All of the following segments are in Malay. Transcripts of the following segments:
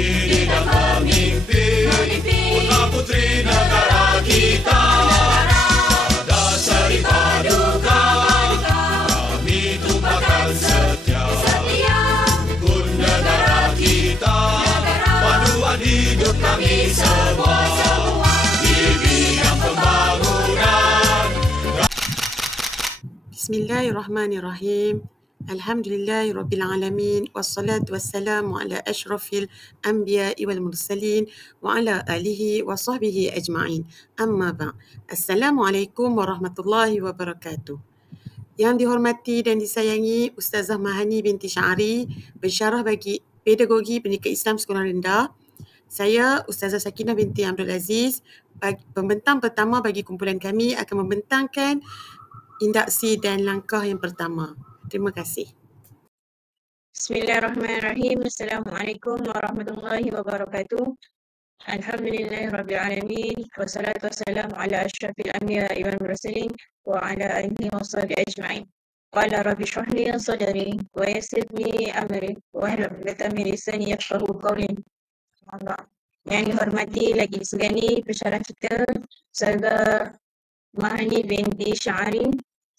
Didik dan memimpin putra putri negara kita. Pada seri paduka kami tumpahkan setia. Untuk negara kita, panduan hidup kami semua. Di bidang pembangunan. Bismillahirrahmanirrahim. Alhamdulillahirabbil alamin wassalatu wassalamu ala asyrafil anbiya'i wal mursalin wa ala alihi wa sahbihi ajma'in. Amma ba'd. Assalamualaikum warahmatullahi wabarakatuh. Yang dihormati dan disayangi Ustazah Mahani binti Syari, pensyarah bagi pedagogi pendidikan Islam sekolah rendah. Saya Ustazah Sakinah binti Abdul Aziz, pembentang pertama bagi kumpulan kami akan membentangkan induksi dan langkah yang pertama. Terima kasih. Bismillahirrahmanirrahim. Assalamualaikum warahmatullahi wabarakatuh. Alhamdulillahirabbil alamin wassalatu wassalamu ala asyrafil anbiya'i wal mursalin wa ala alihi washabihi ajma'in. Qala rabbi shrah li sadri wa yassir li amri wahlul 'uqdatam min lisani yafqahu qawli. Yang dihormati lagi segani pensyarah kita Ustazah Mahani binti Syari.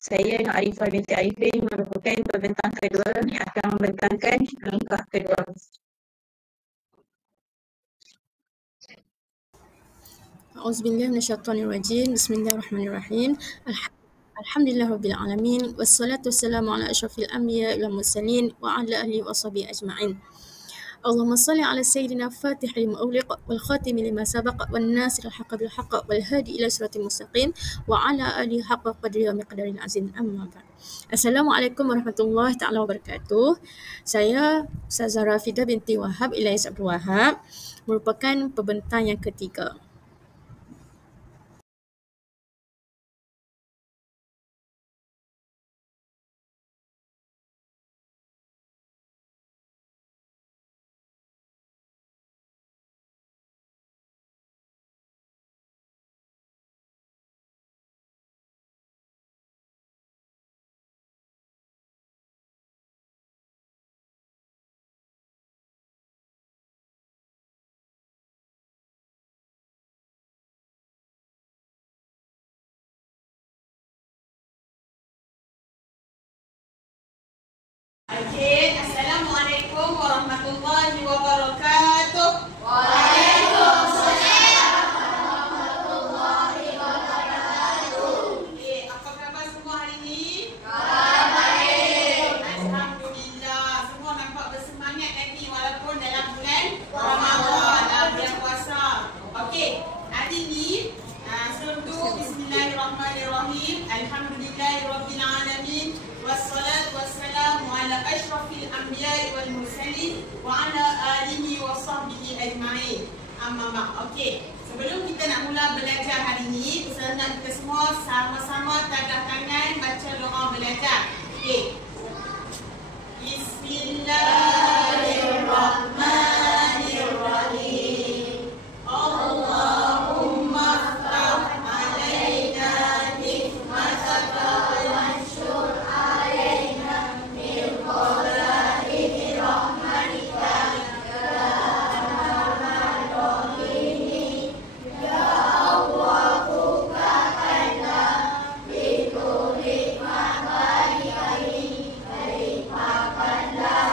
Saya Arifah binti Arifin merupakan pembentang kedua yang akan membentangkan langkah kedua. A'udzubillahi minasyaitonirrajim. Bismillahirrahmanirrahim. Alhamdulillahirabbil alamin wassalatu wassalamu ala asyrafil anbiya'i wal mursalin wa ala alihi washabihi ajma'in. Allahumma salli ala sayyidina Fatih lima ughliq wal khatim lima sabaq wan nasir al haqq bil haqq wal hadi ila siratal mustaqim wa ala alihi haqqa qadri wa miqdaril azim. Amma ba'd. Assalamualaikum warahmatullahi taala wabarakatuh. Saya Ustazah Rafidah binti Wahab Ilyas Abdul Wahab, merupakan pembentang yang ketiga. Okey, Assalamualaikum warahmatullahi wabarakatuh. Okey, apa khabar semua hari ini? Baik. Alhamdulillah, semua nampak bersemangat lagi walaupun dalam bulan Ramadan, bulan puasa. Okey, hari ini sebelum tu bismillahirrahmanirrahim. Alhamdulillahirabbil alamin. Wassalatu wassalamu ala asyrafil anbiya'i wal mursalin wa ala alihi wa sahbihi ajma'in. Amma ba'd. Okey, sebelum kita nak mula belajar hari ini, Ustazah nak kita semua sama-sama tadah tangan baca doa belajar. Okey. Bismillahirrahmanirrahim. Allahumma ftah alaina nikmataka wanshur alaina min khaza'ini rahmatika ya arhamar rahimin. Ya Allah, bukakanlah pintu hikmah bagi kami, limpahkanlah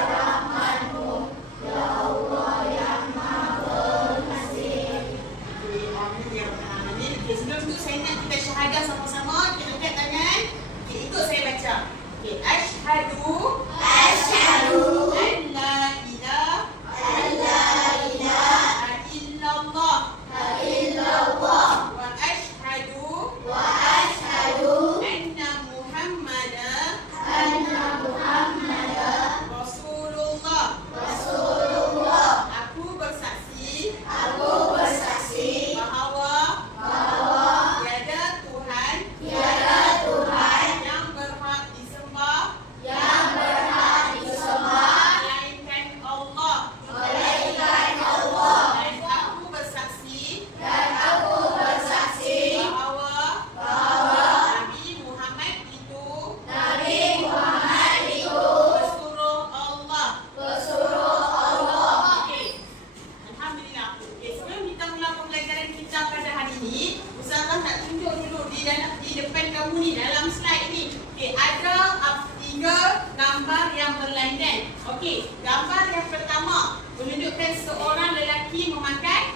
menunjukkan seorang lelaki memakai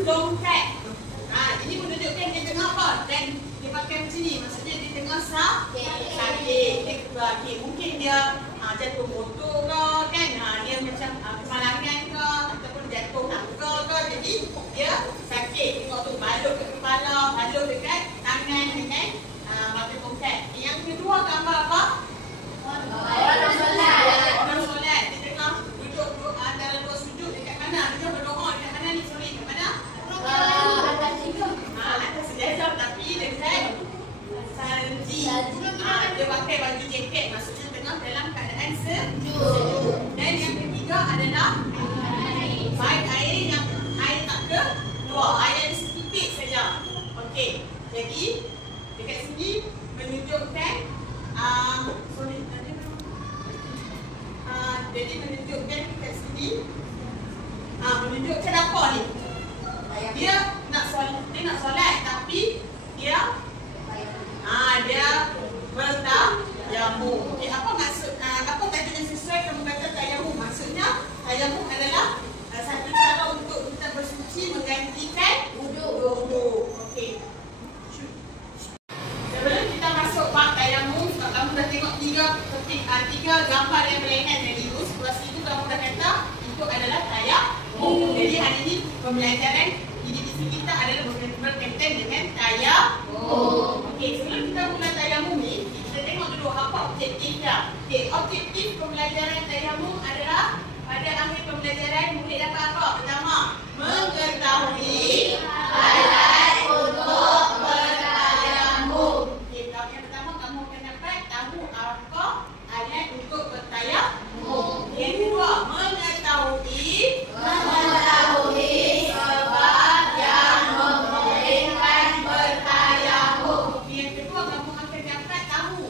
longkat. Ini menunjukkan dia tengah apa? Dan dia pakai macam ni. Maksudnya dia tengah sakit. Mungkin dia jatuh motor ke kan? Dia macam kemalangan ke ataupun jatuh tangga ke. Jadi dia sakit. Tengok tu balut kat kepala, balut dekat tangan dengan pakai longkat. Yang kedua gambar apa? Orang solat. Dia tengah duduk antara dua sujud dekat mana? Dia berdoa dekat mana ni? Sorry, dekat mana? Atas sejajar tapi dekat salji. Dia pakai baju jaket, maksudnya tengah dalam keadaan sejuk. Dan yang ketiga adalah baik air yang air tak keluar, air ada sedikit saja. Okey, jadi dekat sini menunjukkan jadi menunjukkan dekat sini menunjukkan apa ni? Dia nak solat tapi dia bertayamum. Okey, apa maksud apa kata yang sesuai kamu kata tayamum? Maksudnya tayamum adalah satu cara untuk kita bersuci menggantikan wudu. Okey. Sebelum kita masuk bab tayamum, kamu dah tengok tiga gambar yang berlainan tadi tu. Setelah itu kamu dah kata itu adalah tayamum. Jadi hari ini pembelajaran edisi kita adalah berkaitan dengan tayamum. Okey, sebelum kita mula tayamum ni, kita tengok dulu apa objektifnya. Okey, objektif pembelajaran tayamum adalah pada akhir pembelajaran murid dapat apa? Pertama, mengetahui alat untuk bertayamum. Okey, yang pertama kamu akan dapat tahu apa alat untuk bertayamum. Yang kedua, mengetahui sebab yang membolehkan bertayamum. Yang kedua, kamu akan dapat tahu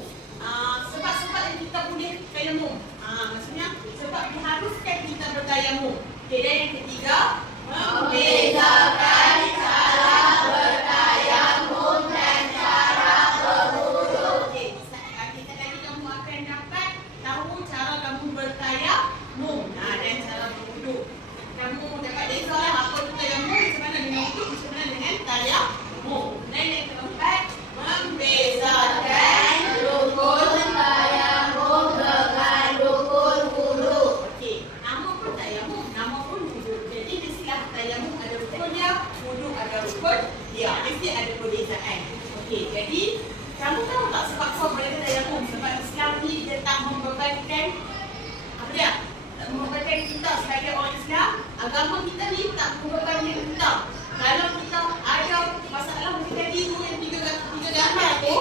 sebab-sebab yang kita boleh tayamum. Maksudnya sebab diharuskan kita bertayamum. Okey, dan yang ketiga, membedakan cara bertayamum dan cara berwudu. Okey, kita tadi kamu akan dapat tahu cara kamu bertayamum dan cara berwudu. Kamu dapat beza lah apa itu tayamum, macam mana dengan wudu, macam mana dengan tayamum. Dan yang keempat, membezakan rukun tayamum dengan rukun wudu. Okey, nama pun tayamum, nama pun wudu. Jadi mestilah tayamum ada rukun dia, wudu ada rukun dia. Mesti ada perbezaan. Okey, jadi kamu tahu tak sebab apa mereka tayamum? Sebab Islam ni dia tak membebankan apa dia? Membebankan kita sebagai orang Islam. Agama kita ni tak membebankan kita. Kalau kita ada masalah macam tadi tu yang tiga gambar tu,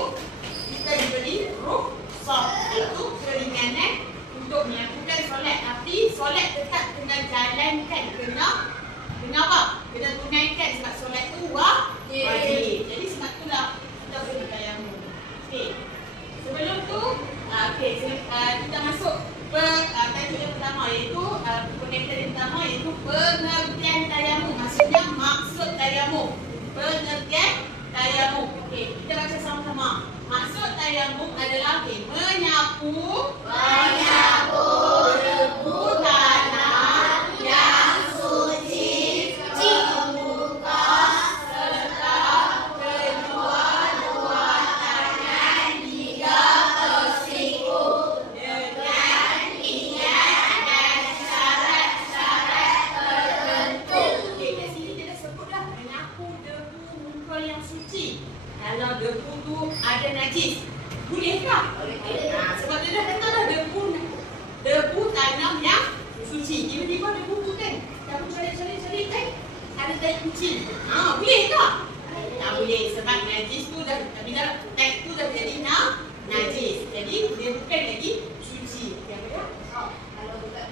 kita diberi rukhsah, iaitu keringanan untuk melakukan solat. Tapi solat tetap kena jalankan, kena apa? Kena tunaikan sebab solat tu wajib. Jadi sebab itulah kita boleh tayamum. Okey. Sebelum tu, kita masuk tajuk yang pertama, iaitu konektor yang pertama, iaitu pengertian tayamum. Maksudnya maksud tayamum. Pengertian tayamum. Okey, kita baca sama-sama. Maksud tayamum adalah menyapu debu tanah yang suci membuka serta kedua-dua tangan jika tersiku dengan niat dan syarat-syarat tertentu. Okey, kat sini dia dah sebut dah menyapu debu muka yang suci. Kalau debu tu ada najis, bolehkah? Sebab dia dah kata dah debu tanam yang suci. Tiba-tiba debu tu kan, kamu cari kan, ada tag kucing. Bolehkah? Tak boleh sebab najis tu dah, bila tag tu dah jadi najis. Jadi dia bukan lagi suci. Apa dia? Kalau bukan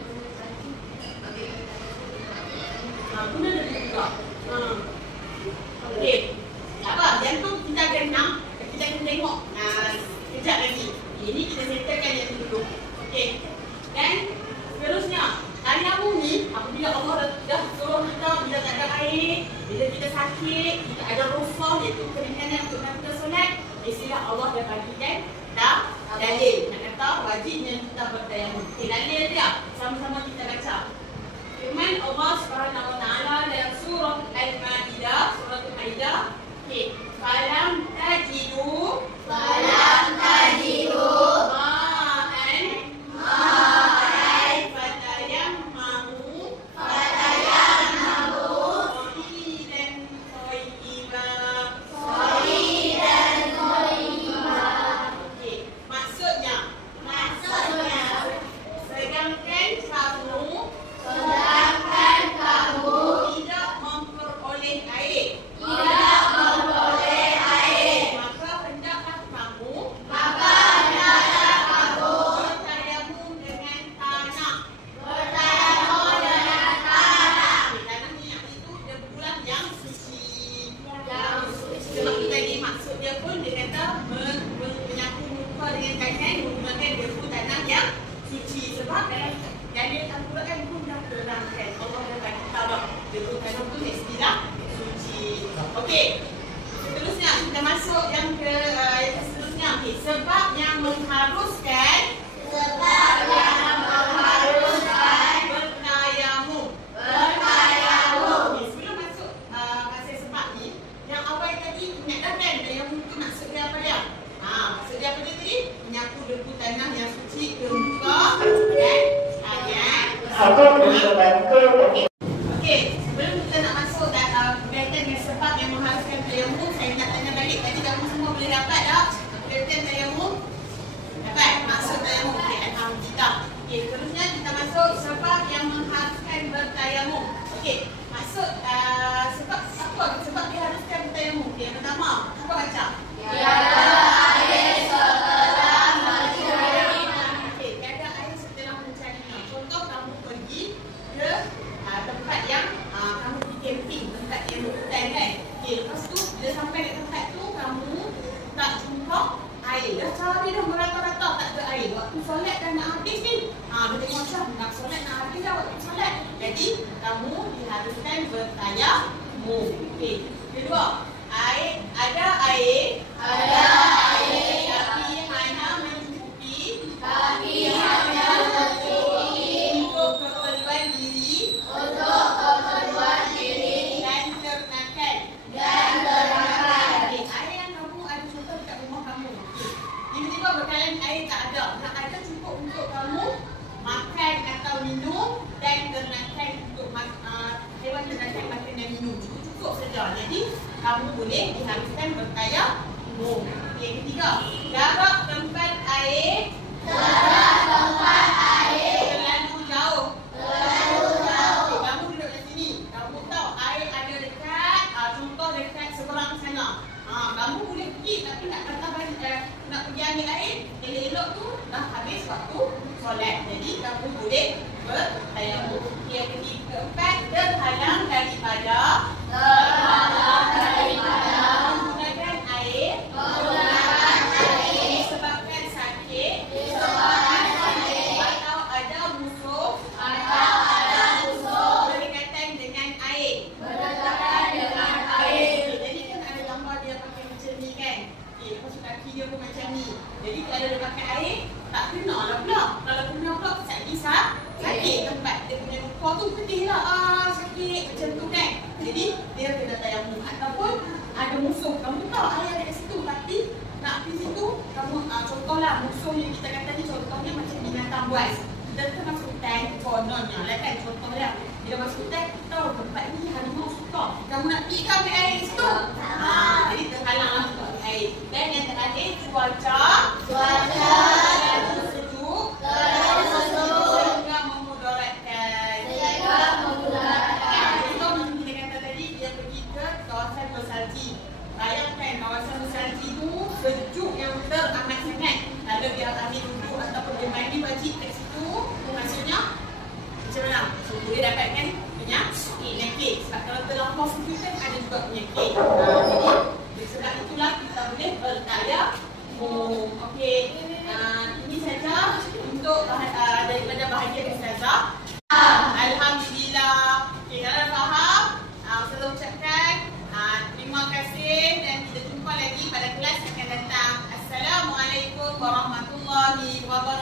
guna dia buka. Okey. Apa? Yang tu kita akan tengok kejap lagi. Ini kita settlekan yang dulu. Okey. Dan seterusnya, tayamum ni apabila Allah dah tolong kita, bila tak ada air, bila kita sakit, kita ada rukhsah, iaitu keringanan untuk kita solat, istilah Allah dah bagikan dalil. Nak kata kata wajibnya kita bertayamum. Okey, dalil dia sama-sama kita baca. Firman Allah Subhanahu Wa Taala dalam surah Al-Maidah, surah Al-Maidah. Okey, falam tajidu warahmatullahi wabarakatuh.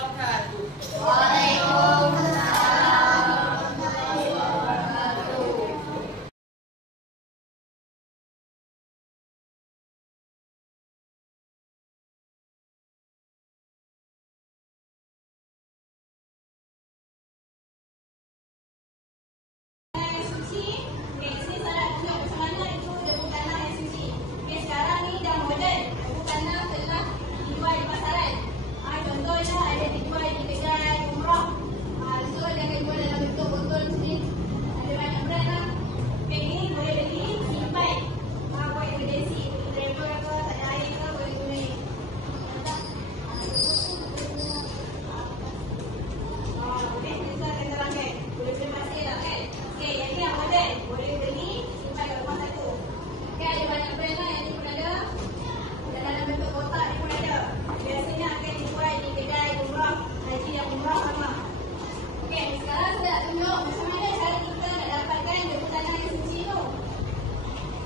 tunjuk macam mana cara kita nak dapatkan debu tanah yang suci tu.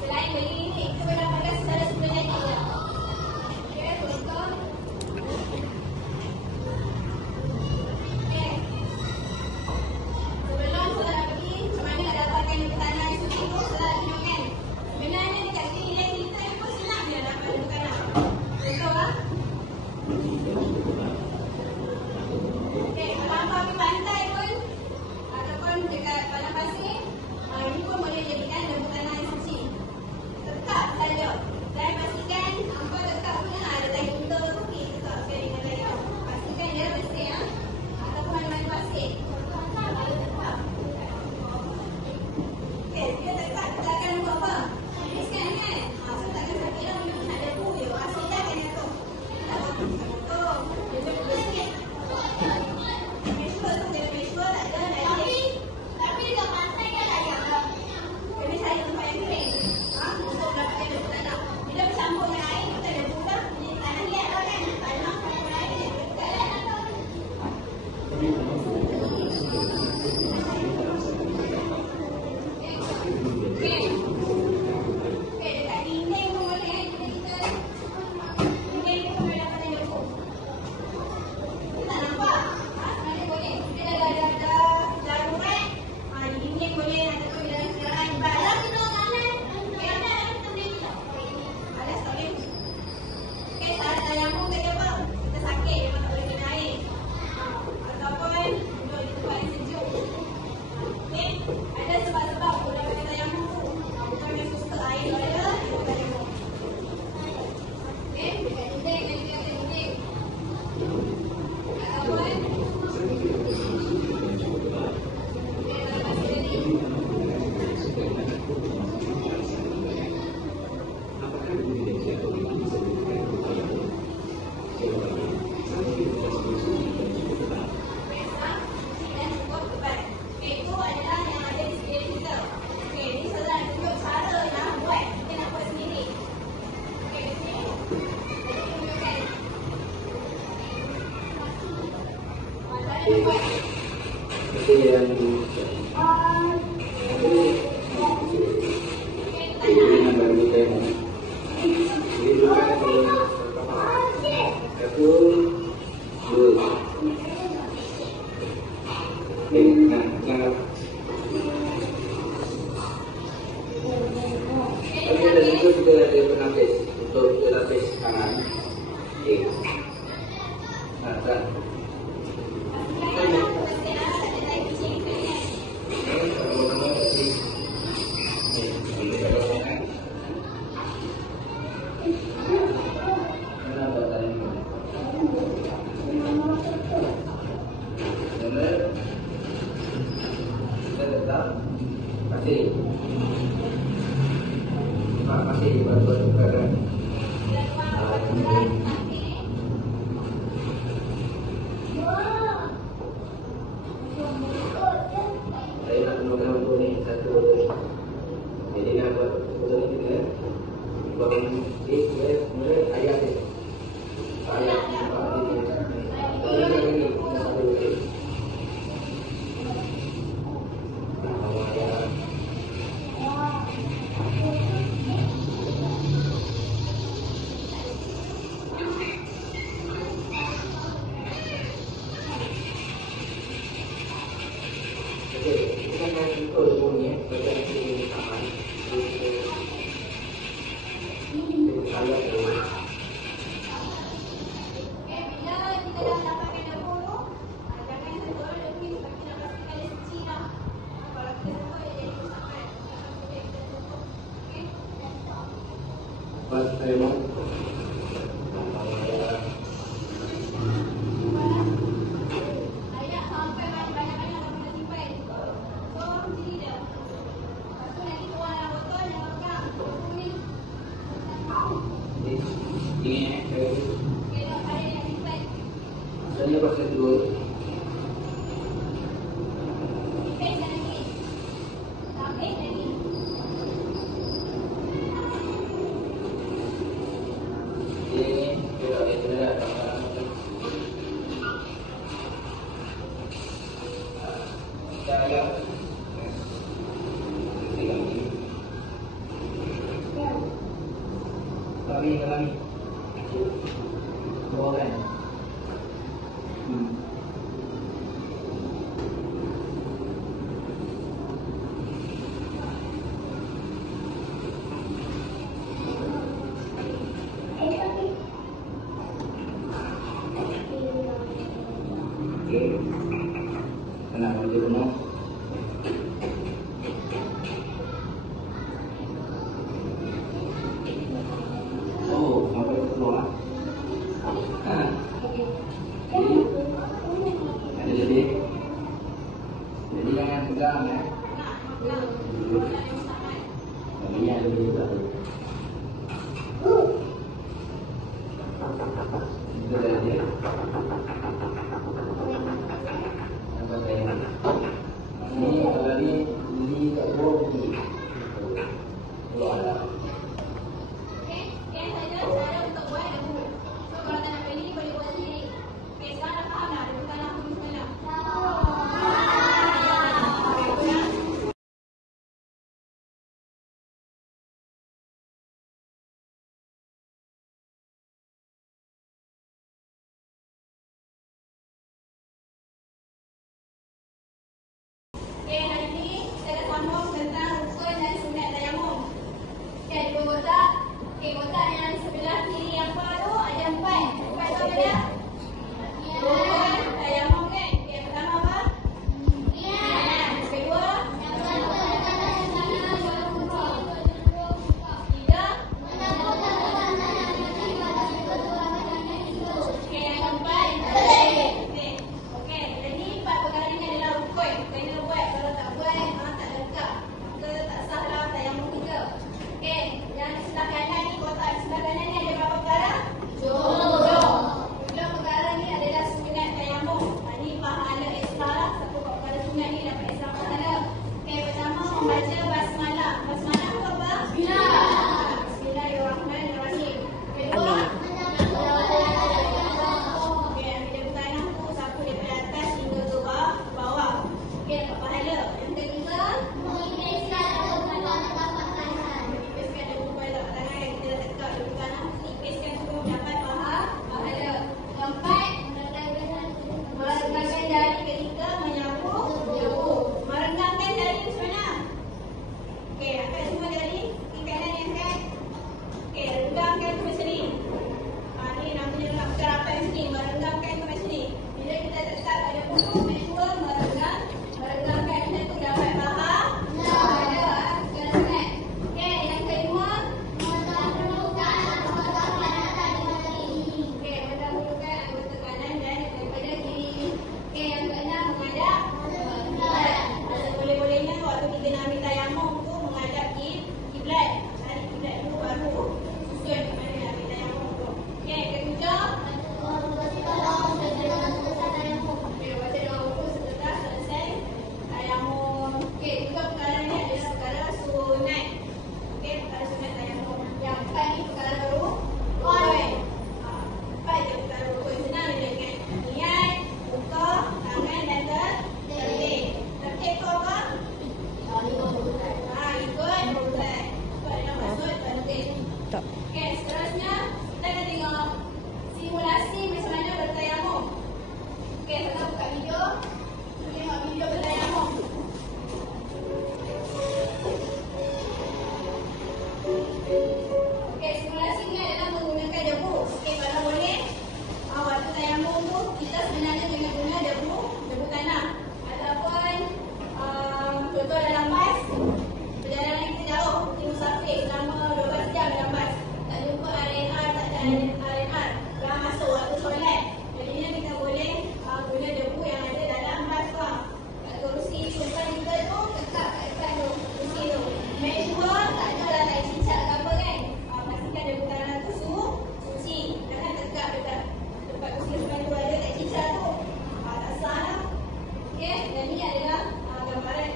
Selain beli ini, kita boleh dapatkan secara sebenarnya je. Okey, contoh. Okey. Sebelum saudara pergi, macam mana nak dapatkan debu tanah yang suci tu, saudara tengok kan. Sebenarnya dekat sini dia kita pun senang je dapat debu tanah. Contoh lah. Okey, kalau hampa pergi pantai pun ataupun dekat padang pasir, ini pun boleh jadikan debu tanah yang suci. Tetap saja. Dan pastikan hampa tetap punya ada tahi unta tu pergi tetapkan dengan layar. Pastikan dia bersih ya. Ataupun mana-mana pasir. Ada tetap. Okey, dia tetap kita akan buat apa? Habiskan kan? So takkan sakit lah untuk nak debu je. Pastikan kan tu. Kita buat tu. Dia bersih. Tapi dekat pantai kan layak lah. Kami cari tempat yang kering. Untuk dapatkan debu tanah. Bila bercampur dengan air, kita debu dah. Jadi tanah liat lah kan. Tanah campur air dia dekat lah. Okey, dekat dinding pun boleh. Kita dinding ni pun boleh dapatkan debu. Tak nampak? Sebenarnya boleh. Kita dah darurat. Di dinding boleh. Ataupun bila sekarang balas kita mana? Okey, ada kita boleh tak? Balas tak boleh. Okey, tak nyambung ke apa? Kita sakit, memang tak boleh kena air. Ataupun duduk di tempat yang sejuk. Okey, ada sebab-sebab boleh kena nyambung tu. Bukan memang suka air ada, dia bukan nyambung. Okey, dekat dinding, dan dekat dinding. Ataupun Kami dua kan. Tenang aja penuh. Oh, sampai ke bawah. Ada lebih. Jadi jangan tegang ya. Ini ada lebih juga. Itu dah dia. Ini tadi beli kat bawah ni. Kalau ada. Okey, saja cara untuk buat debu. So kalau tak nak buat ini boleh buat sendiri. Okey, sekarang dah faham dah debu tanah tu sebenarnya. Okey, hari ni kita akan sambung tentang rukun dan sunat tayamum. Okey, dua kotak. Okey, kotak yang sebelah kiri yang apa tu ada 4. 4 tu apa dia? Rukun tayamum kan? Okey, pertama apa? Yang kedua? Tiga? Okey, yang keempat? Okey, jadi 4 perkara ni adalah rukun. Kena buat, kalau tak buat, tak legak. Maka tak sahlah tayamum kita. Okey, yang di sebelah kanan ni, kotak di sebelah kanan ni ada berapa perkara? 7. 7 perkara ni adalah sunat tayamum. Ini pahala ekstra lah. Siapa buat perkara sunat ni dapat ekstra pahala. Okey, pertama membaca basmalah. Basmalah tu apa? Bismillahirrahmanirrahim. Kedua, okey, ambil debu tanah tu sapu daripada atas hingga ke bawah. Okey, dapat pahala. Yang ketiga, menipiskan debu pada tapak tangan. Kita dah tekak debu tanah tu, nipiskan tu dapat pahala. Keempat, merenggangkan jari ketika menyapu debu. Merenggangkan jari tu macam mana? Okey, angkat semua jari, kiri kanan ni angkat. Okey, renggangkan tu macam ni. Ni namanya nak bukan rapat macam ni. Merenggangkan tu macam ni. Bila kita tekak pada bulu, make sure merenggangkan macam tu dapat pahala. Okey, yang kelima, mendahulukan anggota kanan daripada kiri. Okey, yang keenam, menghadap kiblat. Boleh-bolehnya waktu kita nak ambil tayamum tu menghadap kiblat. Cari kiblat dulu baru susun ke mana nak ambil tayamum tu. Okey, ketujuh, okey, baca doa wudu setelah selesai tayamum. Okey, tiga perkara ni adalah perkara sunat. Okey, perkara sunat tayamum. Yang empat ni perkara rukun. Empat je perkara rukun. Senang dia ingat. Niat, buka, tangan dan tertib. Tertib tu apa? Ikut urutan. Sebab dia nak maksud tertib. Okey, seterusnya kita akan tengok simulasi macam mana bertayamum. Okey, kita buka video. Tengok video bertayamum. Okey, simulasi ni adalah menggunakan debu. Okey, kalau boleh, waktu tayamum tu kita sebenarnya jangan guna debu tanah. Ataupun contoh dalam bas, perjalanan kita jauh, pergi musafir selama 12 jam dalam bas. Tak jumpa RNR, tak ada RNR. Dah masuk waktu solat. Jadinya kita boleh guna debu yang ada dalam bas tu. Kat kerusi simpan juga tu, tekak kat depan tu, kerusi tu. Make sure tak ada lah tak cicak ke apa kan. Pastikan debu tanah tu suci. Jangan tekak dekat tempat kerusi simpan tu ada tak cicak tu. Tak sah lah. Okey, dan ni adalah gambaran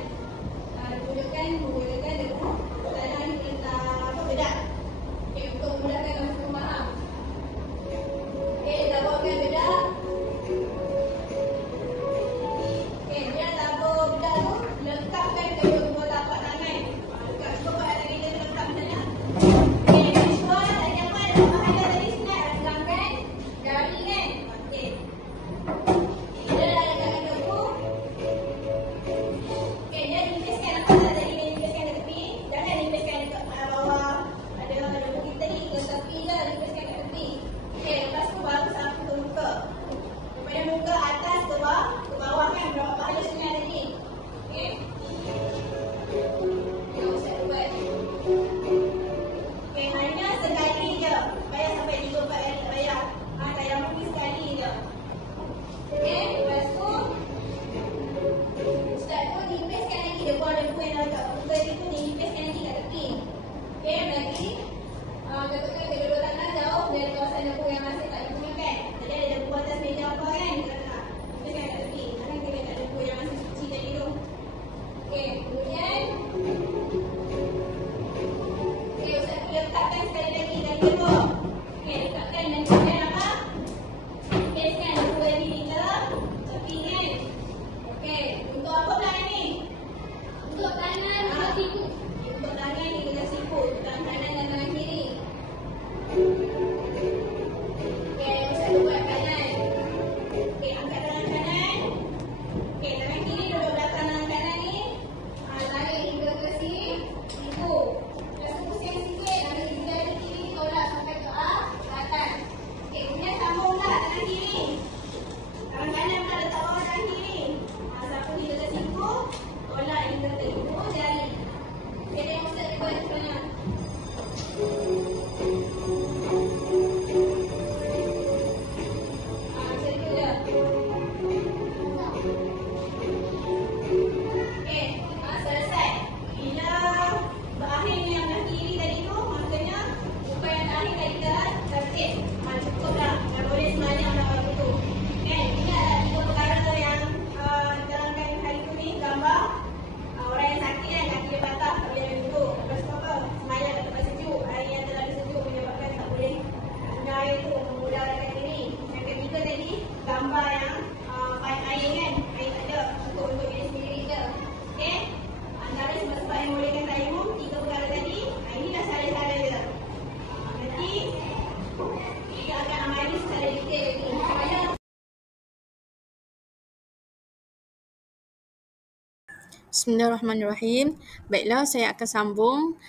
Bismillahirrahmanirrahim. Baiklah, saya akan sambung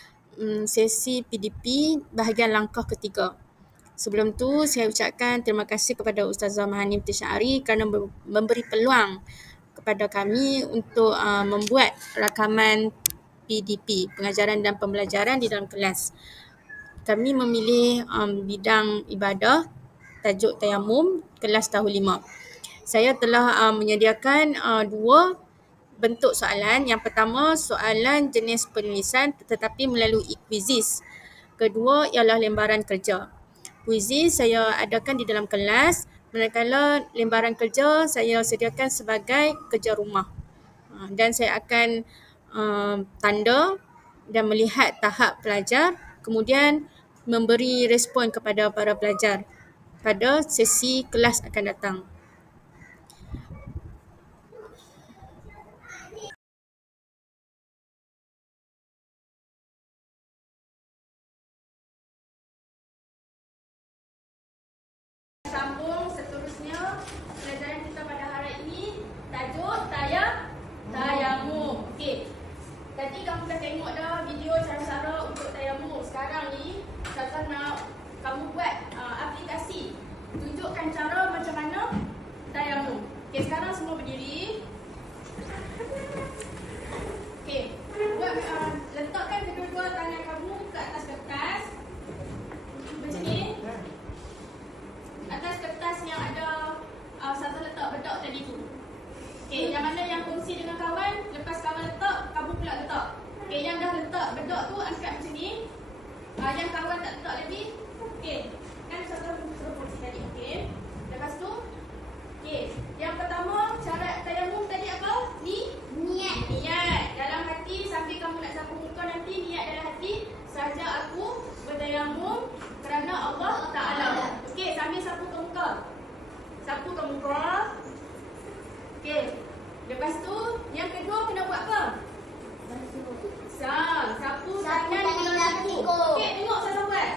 sesi PDP bahagian langkah ketiga. Sebelum tu, saya ucapkan terima kasih kepada Ustazah Mahanim Tishari kerana memberi peluang kepada kami untuk membuat rakaman PDP, pengajaran dan pembelajaran di dalam kelas. Kami memilih bidang ibadah, tajuk tayamum, kelas tahun 5. Saya telah menyediakan dua bentuk soalan. Yang pertama, soalan jenis penulisan tetapi melalui kuisis. Kedua ialah lembaran kerja. Kuisis saya adakan di dalam kelas, manakala lembaran kerja saya sediakan sebagai kerja rumah. Dan saya akan tanda dan melihat tahap pelajar, kemudian memberi respon kepada para pelajar pada sesi kelas akan datang. Sambung seterusnya pelajaran kita pada hari ini tajuk tayamum. Okey. Tadi kamu dah tengok dah video cara-cara untuk tayamum. Sekarang ni saya nak kamu buat aplikasi. Tunjukkan cara macam mana tayamum. Okey, sekarang semua berdiri. Okey. Buat letakkan kedua-dua tangan kamu ke atas kertas. Macam ni. Atas kertas yang ada satu letak bedak tadi tu. Okey, yang mana yang kongsi dengan kawan, lepas kawan letak, kamu pula letak. Okey, yang dah letak bedak tu angkat macam ni. Yang kawan tak letak lagi. Okey, kan satu suruh kongsi tadi. Okey. Lepas tu, okey, yang pertama cara tayamum tadi apa? Niat. Dalam hati sambil kamu nak sapu muka nanti, niat dalam hati, saja aku bertayamum kerana Allah Ta'ala. Okey, sambil sapu ke muka. Sapu ke muka. Okey. Lepas tu, yang kedua kena buat apa? Sapu tangan dengan siku. Okey, tengok saya buat.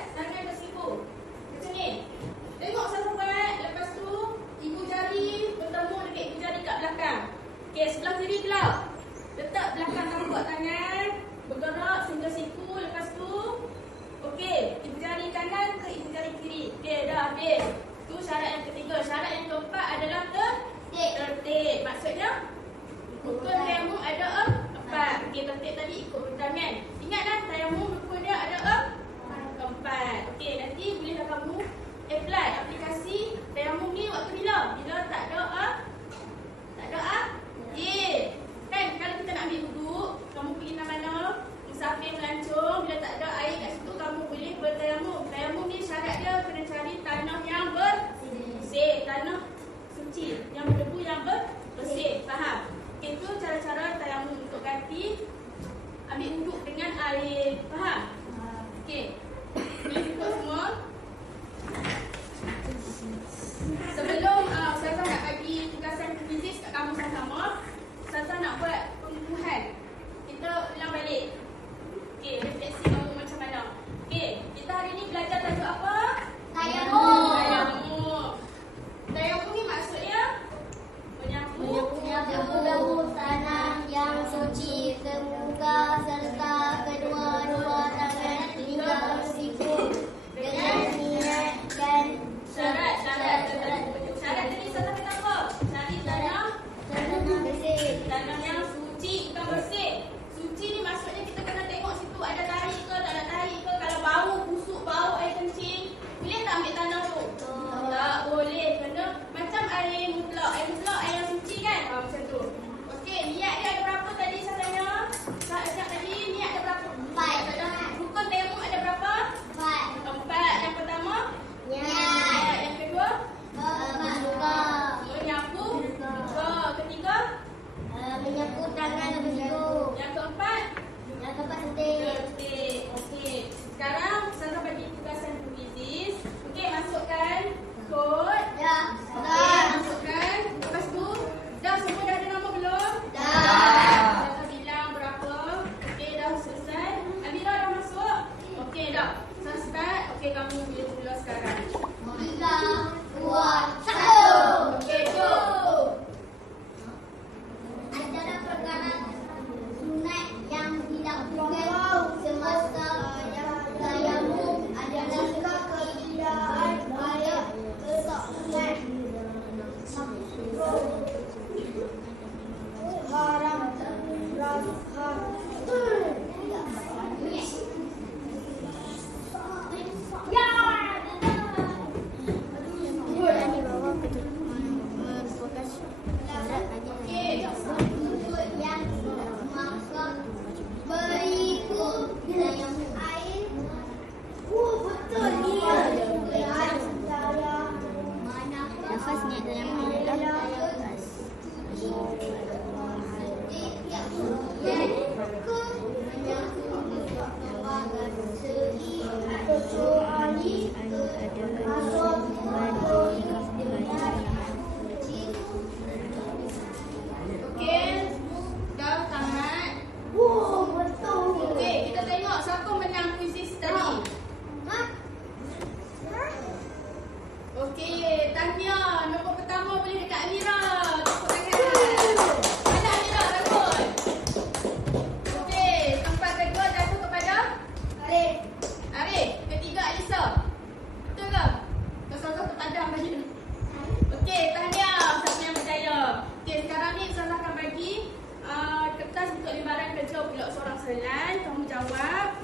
soalan, kamu jawab.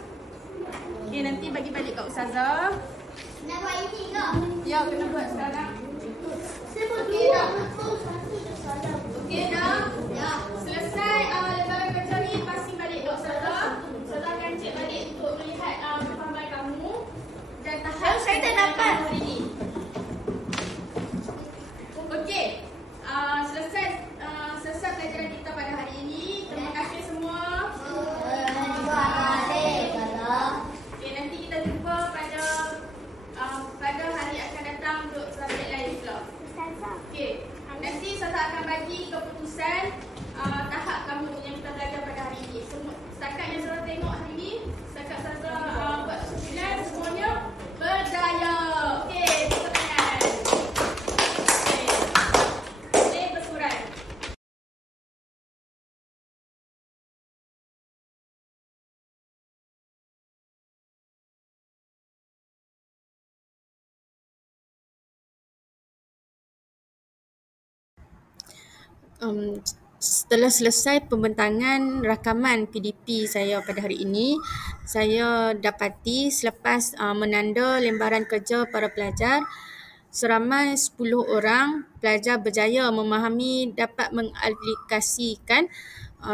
Okey, nanti bagi balik kat Ustazah. Nak buat ini ke? Ya, kena buat sekarang. Okey dah. Okey dah. Ya. Selesai lembaran kerja ni, pasti balik kat Ustazah. Ustazah akan cek balik untuk melihat kefahaman kamu dan tahap Saya tak dapat. hari ni. Okey. Selesai pelajaran kita pada hari ini. Terima kasih semua. Okey, nanti kita jumpa pada hari akan datang untuk subjek lain pula. Okey, nanti Ustazah akan bagi keputusan tahap kamu yang kita belajar pada hari ini. Setakat yang Ustazah tengok hari ini, setakat Ustazah buat kesimpulan, semuanya berjaya. Okey, tepuk tangan. Okey, boleh bersurat. Setelah selesai pembentangan rakaman PDP saya pada hari ini, saya dapati selepas menanda lembaran kerja para pelajar, seramai 10 orang pelajar berjaya memahami, dapat mengaplikasikan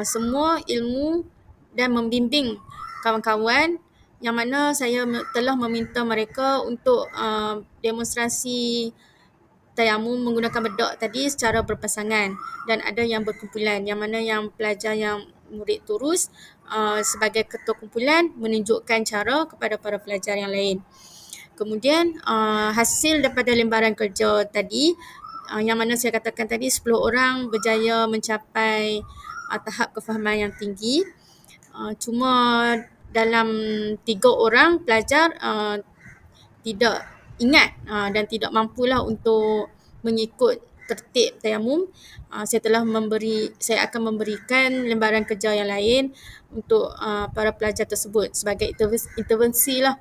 semua ilmu dan membimbing kawan-kawan yang mana saya telah meminta mereka untuk demonstrasi tayamum menggunakan bedak tadi secara berpasangan, dan ada yang berkumpulan, yang mana yang pelajar yang murid turus sebagai ketua kumpulan menunjukkan cara kepada para pelajar yang lain. Kemudian hasil daripada lembaran kerja tadi, yang mana saya katakan tadi 10 orang berjaya mencapai tahap kefahaman yang tinggi. Cuma dalam 3 orang pelajar tidak ingat dan tidak mampulah untuk mengikut tertib tayamum. Saya akan memberikan lembaran kerja yang lain untuk para pelajar tersebut sebagai intervensi lah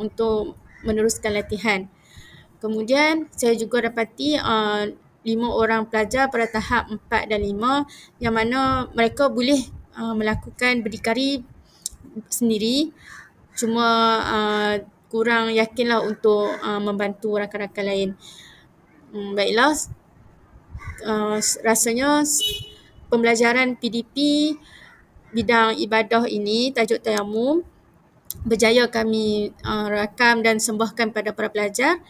untuk meneruskan latihan. Kemudian saya juga dapati 5 orang pelajar pada tahap 4 dan 5 yang mana mereka boleh melakukan berdikari sendiri, cuma kurang yakinlah untuk membantu rakan-rakan lain. Baiklah, rasanya pembelajaran PDP bidang ibadah ini, tajuk tayamum, berjaya kami rakam dan sembahkan pada para pelajar.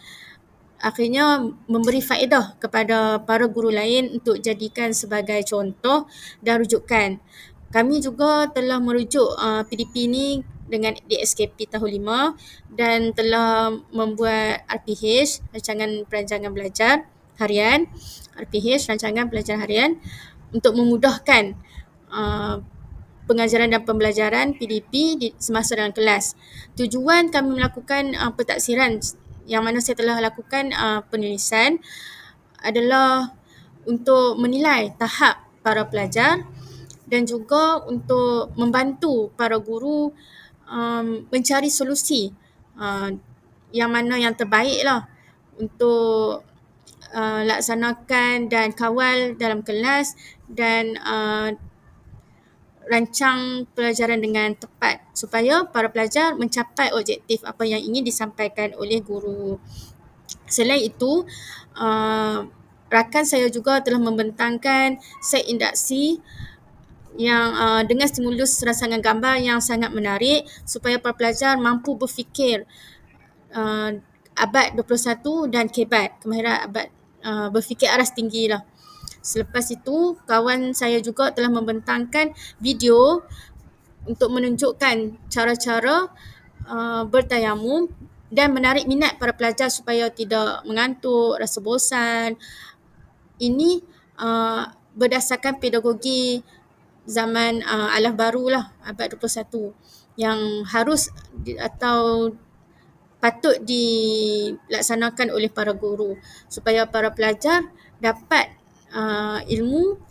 Akhirnya memberi faedah kepada para guru lain untuk jadikan sebagai contoh dan rujukan. Kami juga telah merujuk PDP ini dengan DSKP tahun 5 dan telah membuat RPH, Rancangan Perancangan Belajar Harian, RPH, Rancangan Pelajaran Harian, untuk memudahkan pengajaran dan pembelajaran PDP semasa dalam kelas. Tujuan kami melakukan pentaksiran yang mana saya telah lakukan penulisan adalah untuk menilai tahap para pelajar dan juga untuk membantu para guru mencari solusi yang mana yang terbaik lah untuk laksanakan dan kawal dalam kelas dan rancang pelajaran dengan tepat supaya para pelajar mencapai objektif apa yang ingin disampaikan oleh guru. Selain itu, rakan saya juga telah membentangkan set induksi yang dengan stimulus rangsangan gambar yang sangat menarik supaya para pelajar mampu berfikir abad 21 dan kebat, kemahiran abad berfikir aras tinggi lah. Selepas itu, kawan saya juga telah membentangkan video untuk menunjukkan cara-cara bertayamum dan menarik minat para pelajar supaya tidak mengantuk, rasa bosan. Ini berdasarkan pedagogi zaman alah baru lah, abad 21, yang harus atau patut dilaksanakan oleh para guru supaya para pelajar dapat ilmu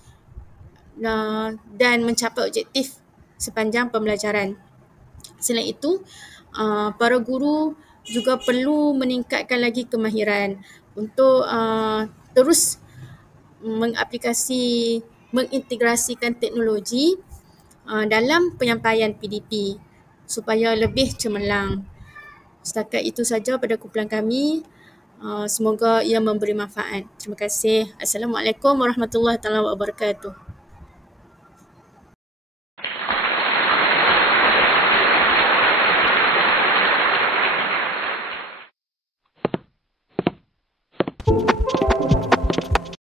dan mencapai objektif sepanjang pembelajaran. Selain itu, para guru juga perlu meningkatkan lagi kemahiran untuk terus mengintegrasikan teknologi dalam penyampaian PDP supaya lebih cemerlang. Setakat itu saja pada kumpulan kami. Semoga ia memberi manfaat. Terima kasih. Assalamualaikum warahmatullahi wabarakatuh.